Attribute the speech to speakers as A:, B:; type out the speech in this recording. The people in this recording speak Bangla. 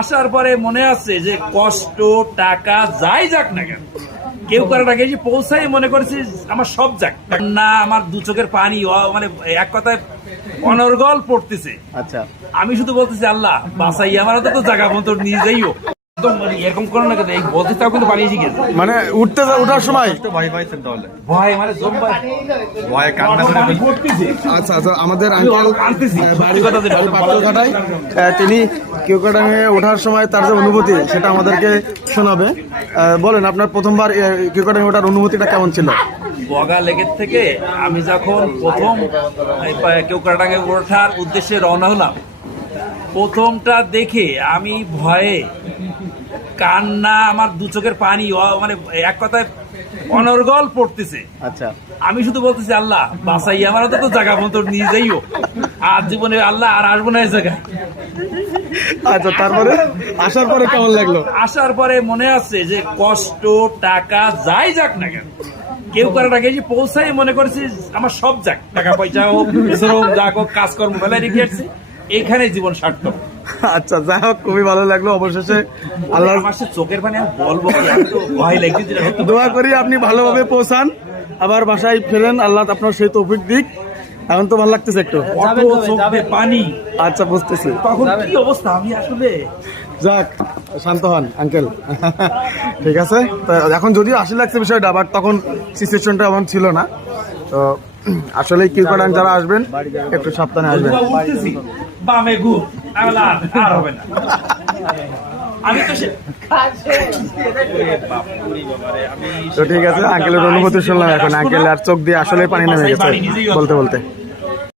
A: আসার পরে মনে আছে যে কষ্ট টাকা যাই যাক না কেন। কেউ কারও আগে যে পৌঁছাই মনে করছি আমার সব যাক। না আমার দু চোখের পানি মানে এক কথায় অনর্গল পড়তেছে।
B: আচ্ছা।
A: আমি শুধু বলতেছি আল্লাহ বাসাই আমার তো জায়গা মতো নিয়ে যাইও। এরকম করো না এই বলতে তাও কিন্তু পালিয়ে গেছে
B: মানে উঠতে ওঠার সময়?
C: ভয় পাইছেন তাহলে।
A: ভয় মানে জম্বা
C: কান্না করে
B: আচ্ছা আচ্ছা আমাদের আঙ্কেল বাড়ি তিনি কিউকাটাঙে ওঠার সময় তার যে অনুভূতি সেটা আমাদেরকে শোনাবে। বলেন আপনার প্রথমবার কিউকাটাঙে ওঠার অনুভূতিটা কেমন ছিল?
A: বগা লেগের থেকে আমি যখন প্রথম কেউকাটাঙ্গে ওঠার উদ্দেশ্যে রওনা হলাম প্রথমটা দেখে আমি ভয়ে কান্না আমার দু চোখের পানি মানে এক কথায় অনর্গল পড়তেছে।
B: আচ্ছা।
A: আমি শুধু বলতেছি আল্লাহ বাসাই আমার তো জায়গা মতো নিয়ে যাইও। আর জীবনে আল্লাহ আর আসব না এই জায়গায়।
B: আচ্ছা তারপরে? আসার পরে কেমন লাগল?
A: আসার পরে মনে আছে যে কষ্ট টাকা যাই যাক না কেন কেউ কারও টাকা এসে পৌঁছাই মনে করছি আমার সব যাক। টাকা পয়সা হোক শ্রম যাক হোক কাজকর্ম ফেলাই রেখে এখানে জীবন সার্থক।
B: আচ্ছা যাই হোক খুবই ভালো লাগল। অবশেষে আল্লাহ
A: চোখের পানি বলব কি তো
B: দোয়া করি আপনি ভালোভাবে পৌঁছান। আবার বাসায় ফেরেন আল্লাহ আপনার সেই তৌফিক দিক। এখন তো ভালো লাগতেছে একটু।
A: পানি।
B: আচ্ছা বুঝতেছি।
A: তখন কি অবস্থা? আমি আসলে
B: যাক শান্ত হন আঙ্কেল। ঠিক আছে? এখন যদিও আশি লাগছে বিষয়টা বাট তখন সিচুয়েশনটা এমন ছিল না। তো আসলে কিউ কাটান যারা আসবেন একটু সাবধানে আসবেন।
A: বামে আর আর হবে না। আমি তো
B: তো ঠিক আছে আঙ্কেলের অনুভূতি শুনলাম এখন। আঙ্কেল আর চোখ দিয়ে আসলে পানি নেমে গেছে বলতে বলতে।